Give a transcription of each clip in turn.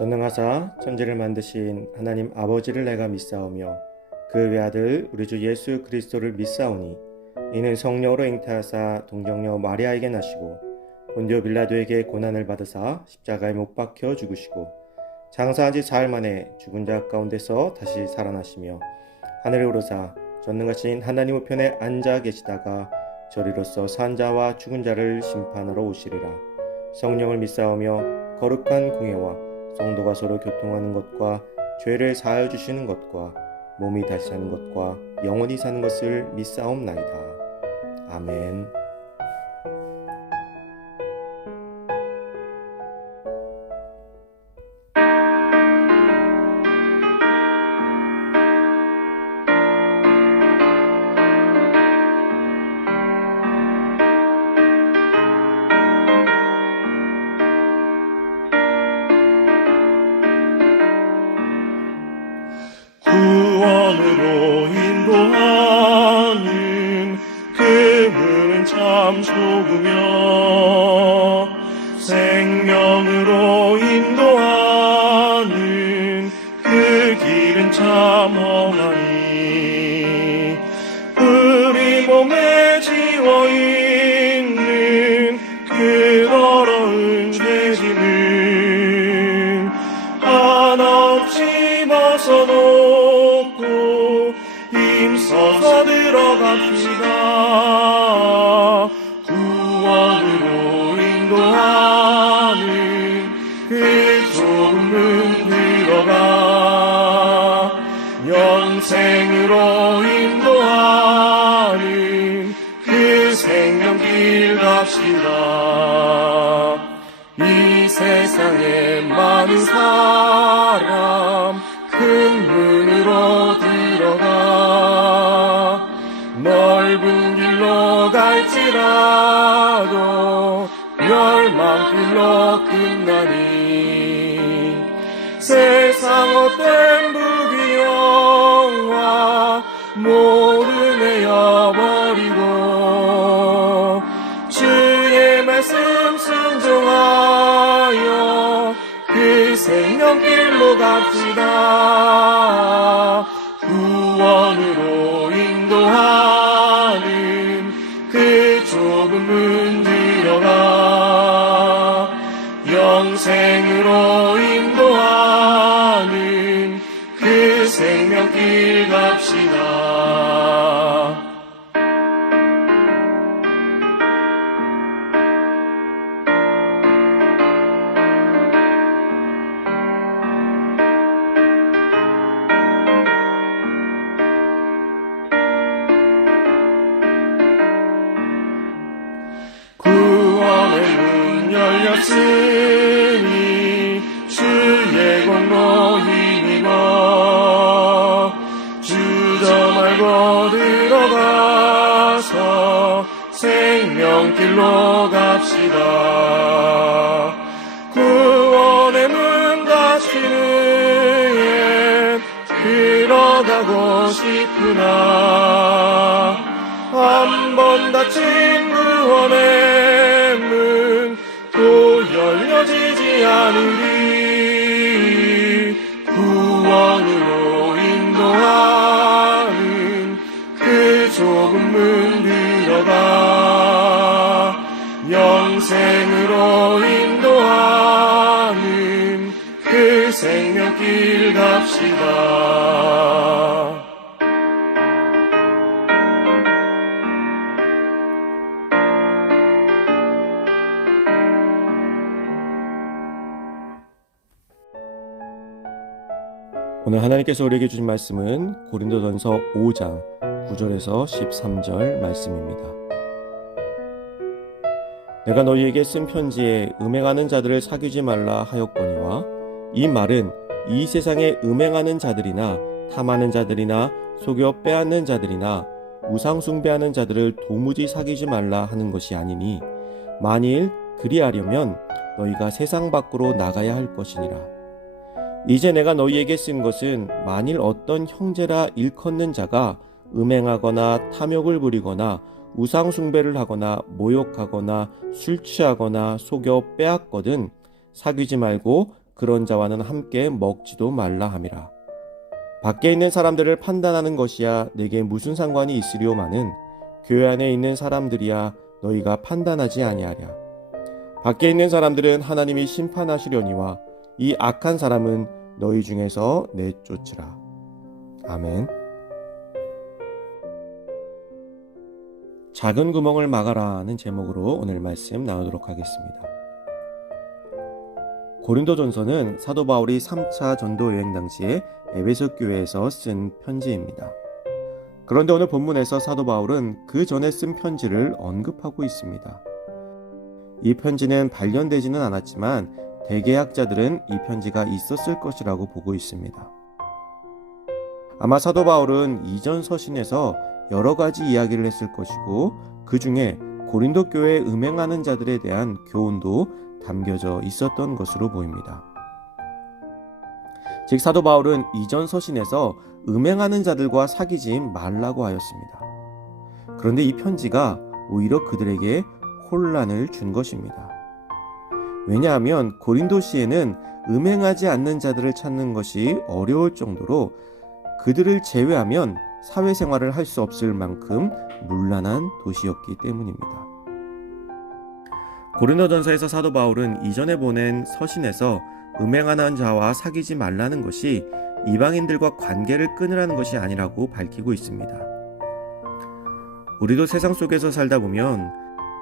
전능하사 천지를 만드신 하나님 아버지를 내가 믿사오며 그 외아들 우리 주 예수 그리스도를 믿사오니 이는 성령으로 잉태하사 동정녀 마리아에게 나시고 본디오 빌라도에게 고난을 받으사 십자가에 못 박혀 죽으시고 장사한 지 사흘 만에 죽은 자 가운데서 다시 살아나시며 하늘에 오르사 전능하신 하나님 우편에 앉아 계시다가 저리로서 산 자와 죽은 자를 심판하러 오시리라. 성령을 믿사오며 거룩한 공예와 성도가 서로 교통하는 것과 죄를 사하여 주시는 것과 몸이 다시 사는 것과 영원히 사는 것을 믿사옵나이다. 아멘. 구원으로 인도하는 그분은 참 좋으며 생명으로 인도하는 그 길은 참 험하니 우리 몸에 지워있는 그 더러운 죄짐을 한없이 벗어놓고 힘써서 들어갑시다. 구원으로 인도하는 그 좁은 문 들어가 영생으로 인도하는 그 생명길 갑시다. 이 세상에 많은 사람 큰 문으로 들어가 넓은 길로 갈지라도 멸망길로 끝나니 세상 어떤 부귀영화 모두 내어버리고 주의 말씀 순종하여 그 생명길로 갑시다. 구원으로 인도하는 그 좁은 문 들어가 영생으로 인도하는 그 생명길 갑시다. 구원의 문 열렸으니 주의 공로 힘입어 주저 말고 들어가서 생명길로 갑시다. 구원의 문 닫히는 들어가고 싶으나 한 번 닫힌 구원의 문 또 열려지지 않으리. 구원으로 인도하는 그 좁은 문 들어가 영생으로 인도하는 그 생명길 갑시다. 오늘 하나님께서 우리에게 주신 말씀은 고린도전서 5장 9절에서 13절 말씀입니다. 내가 너희에게 쓴 편지에 음행하는 자들을 사귀지 말라 하였거니와 이 말은 이 세상에 음행하는 자들이나 탐하는 자들이나 속여 빼앗는 자들이나 우상 숭배하는 자들을 도무지 사귀지 말라 하는 것이 아니니 만일 그리하려면 너희가 세상 밖으로 나가야 할 것이니라. 이제 내가 너희에게 쓴 것은 만일 어떤 형제라 일컫는 자가 음행하거나 탐욕을 부리거나 우상 숭배를 하거나 모욕하거나 술 취하거나 속여 빼앗거든 사귀지 말고 그런 자와는 함께 먹지도 말라 함이라. 밖에 있는 사람들을 판단하는 것이야 내게 무슨 상관이 있으리오마는 교회 안에 있는 사람들이야 너희가 판단하지 아니하랴. 밖에 있는 사람들은 하나님이 심판하시려니와 이 악한 사람은 너희 중에서 내쫓으라. 아멘. 작은 구멍을 막아라는 제목으로 오늘 말씀 나누도록 하겠습니다. 고린도전서는 사도 바울이 3차 전도 여행 당시에 에베소 교회에서 쓴 편지입니다. 그런데 오늘 본문에서 사도 바울은 그 전에 쓴 편지를 언급하고 있습니다. 이 편지는 발견되지는 않았지만 대개학자들은 이 편지가 있었을 것이라고 보고 있습니다. 아마 사도 바울은 이전 서신에서 여러 가지 이야기를 했을 것이고 그 중에 고린도 교회에 음행하는 자들에 대한 교훈도 담겨져 있었던 것으로 보입니다. 즉 사도 바울은 이전 서신에서 음행하는 자들과 사귀지 말라고 하였습니다. 그런데 이 편지가 오히려 그들에게 혼란을 준 것입니다. 왜냐하면 고린도시에는 음행하지 않는 자들을 찾는 것이 어려울 정도로 그들을 제외하면 사회생활을 할 수 없을 만큼 문란한 도시였기 때문입니다. 고린도전서에서 사도 바울은 이전에 보낸 서신에서 음행하는 자와 사귀지 말라는 것이 이방인들과 관계를 끊으라는 것이 아니라고 밝히고 있습니다. 우리도 세상 속에서 살다 보면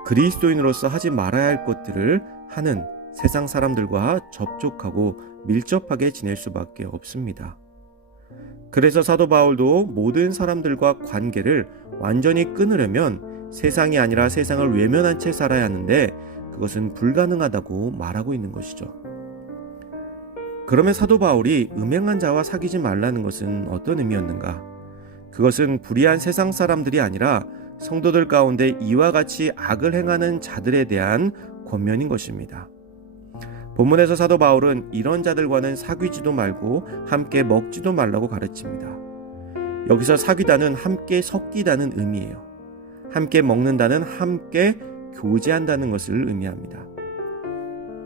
그리스도인으로서 하지 말아야 할 것들을 하는 세상 사람들과 접촉하고 밀접하게 지낼 수밖에 없습니다. 그래서 사도 바울도 모든 사람들과 관계를 완전히 끊으려면 세상이 아니라 세상을 외면한 채 살아야 하는데 그것은 불가능하다고 말하고 있는 것이죠. 그러면 사도 바울이 음행한 자와 사귀지 말라는 것은 어떤 의미였는가? 그것은 불의한 세상 사람들이 아니라 성도들 가운데 이와 같이 악을 행하는 자들에 대한 권면인 것입니다. 본문에서 사도 바울은 이런 자들과는 사귀지도 말고 함께 먹지도 말라고 가르칩니다. 여기서 사귀다는 함께 섞이다는 의미예요. 함께 먹는다는 함께 교제한다는 것을 의미합니다.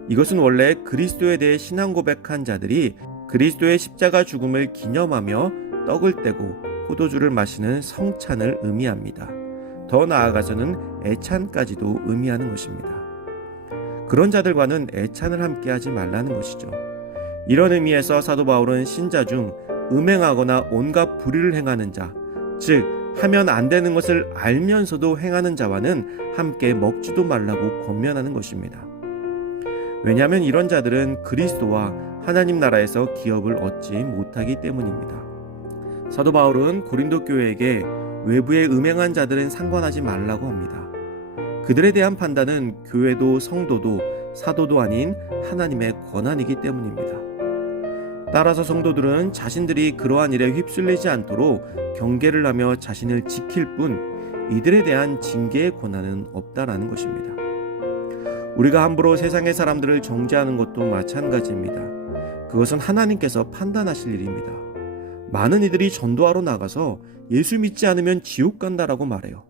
이것은 원래 그리스도에 대해 신앙 고백한 자들이 그리스도의 십자가 죽음을 기념하며 떡을 떼고 포도주를 마시는 성찬을 의미합니다. 더 나아가서는 애찬까지도 의미하는 것입니다. 그런 자들과는 애찬을 함께하지 말라는 것이죠. 이런 의미에서 사도 바울은 신자 중 음행하거나 온갖 불의를 행하는 자, 즉 하면 안 되는 것을 알면서도 행하는 자와는 함께 먹지도 말라고 권면하는 것입니다. 왜냐하면 이런 자들은 그리스도와 하나님 나라에서 기업을 얻지 못하기 때문입니다. 사도 바울은 고린도 교회에게 외부에 음행한 자들은 상관하지 말라고 합니다. 그들에 대한 판단은 교회도 성도도 사도도 아닌 하나님의 권한이기 때문입니다. 따라서 성도들은 자신들이 그러한 일에 휩쓸리지 않도록 경계를 하며 자신을 지킬 뿐 이들에 대한 징계의 권한은 없다라는 것입니다. 우리가 함부로 세상의 사람들을 정죄하는 것도 마찬가지입니다. 그것은 하나님께서 판단하실 일입니다. 많은 이들이 전도하러 나가서 예수 믿지 않으면 지옥 간다라고 말해요.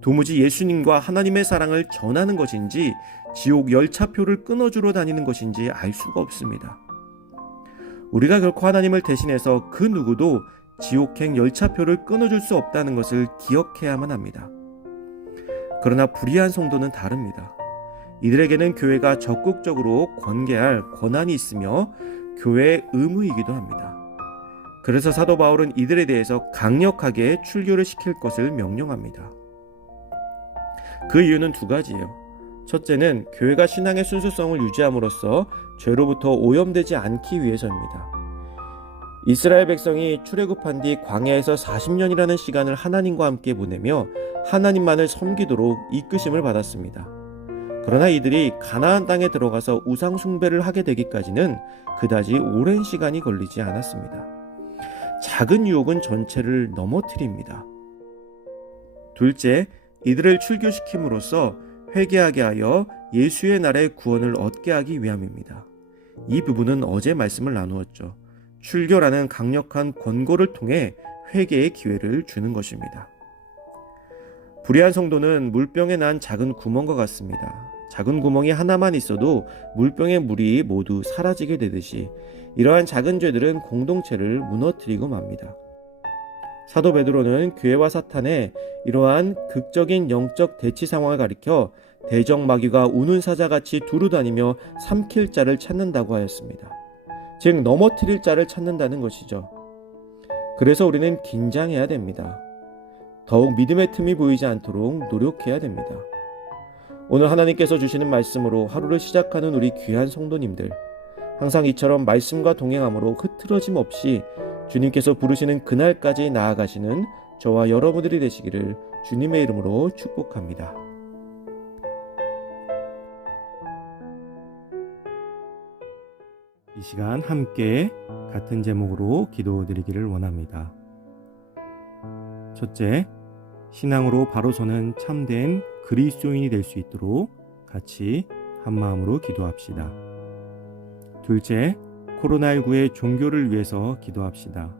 도무지 예수님과 하나님의 사랑을 전하는 것인지 지옥 열차표를 끊어주러 다니는 것인지 알 수가 없습니다. 우리가 결코 하나님을 대신해서 그 누구도 지옥행 열차표를 끊어줄 수 없다는 것을 기억해야만 합니다. 그러나 불의한 성도는 다릅니다. 이들에게는 교회가 적극적으로 권계할 권한이 있으며 교회의 의무이기도 합니다. 그래서 사도 바울은 이들에 대해서 강력하게 출교를 시킬 것을 명령합니다. 그 이유는 두 가지예요. 첫째는 교회가 신앙의 순수성을 유지함으로써 죄로부터 오염되지 않기 위해서입니다. 이스라엘 백성이 출애굽한 뒤 광야에서 40년이라는 시간을 하나님과 함께 보내며 하나님만을 섬기도록 이끄심을 받았습니다. 그러나 이들이 가나안 땅에 들어가서 우상 숭배를 하게 되기까지는 그다지 오랜 시간이 걸리지 않았습니다. 작은 유혹은 전체를 넘어뜨립니다. 둘째, 이들을 출교시킴으로써 회개하게 하여 예수의 날의 구원을 얻게 하기 위함입니다. 이 부분은 어제 말씀을 나누었죠. 출교라는 강력한 권고를 통해 회개의 기회를 주는 것입니다. 불의한 성도는 물병에 난 작은 구멍과 같습니다. 작은 구멍이 하나만 있어도 물병의 물이 모두 사라지게 되듯이 이러한 작은 죄들은 공동체를 무너뜨리고 맙니다. 사도 베드로는 교회와 사탄의 이러한 극적인 영적 대치 상황을 가리켜 대적 마귀가 우는 사자같이 두루 다니며 삼킬 자를 찾는다고 하였습니다. 즉 넘어뜨릴 자를 찾는다는 것이죠. 그래서 우리는 긴장해야 됩니다. 더욱 믿음의 틈이 보이지 않도록 노력해야 됩니다. 오늘 하나님께서 주시는 말씀으로 하루를 시작하는 우리 귀한 성도님들, 항상 이처럼 말씀과 동행함으로 흐트러짐 없이 주님께서 부르시는 그날까지 나아가시는 저와 여러분들이 되시기를 주님의 이름으로 축복합니다. 이 시간 함께 같은 제목으로 기도드리기를 원합니다. 첫째, 신앙으로 바로 서는 참된 그리스도인이 될 수 있도록 같이 한마음으로 기도합시다. 둘째, 코로나19의 종교를 위해서 기도합시다.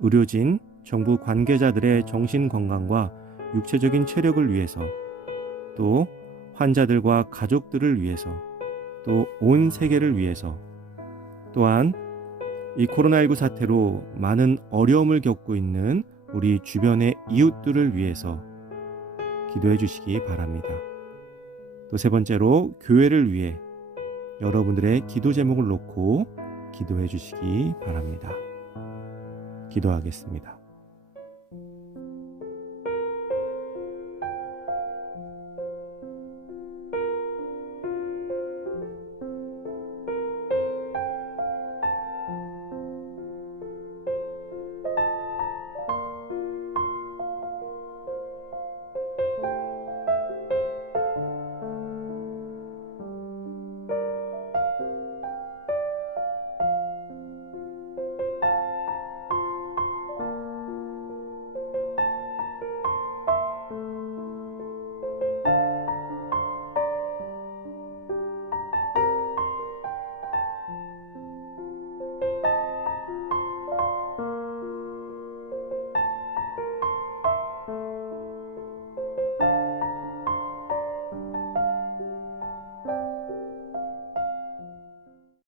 의료진, 정부 관계자들의 정신 건강과 육체적인 체력을 위해서, 또 환자들과 가족들을 위해서, 또 온 세계를 위해서, 또한 이 코로나19 사태로 많은 어려움을 겪고 있는 우리 주변의 이웃들을 위해서 기도해 주시기 바랍니다. 또 세 번째로 교회를 위해 여러분들의 기도 제목을 놓고 기도해 주시기 바랍니다. 기도하겠습니다.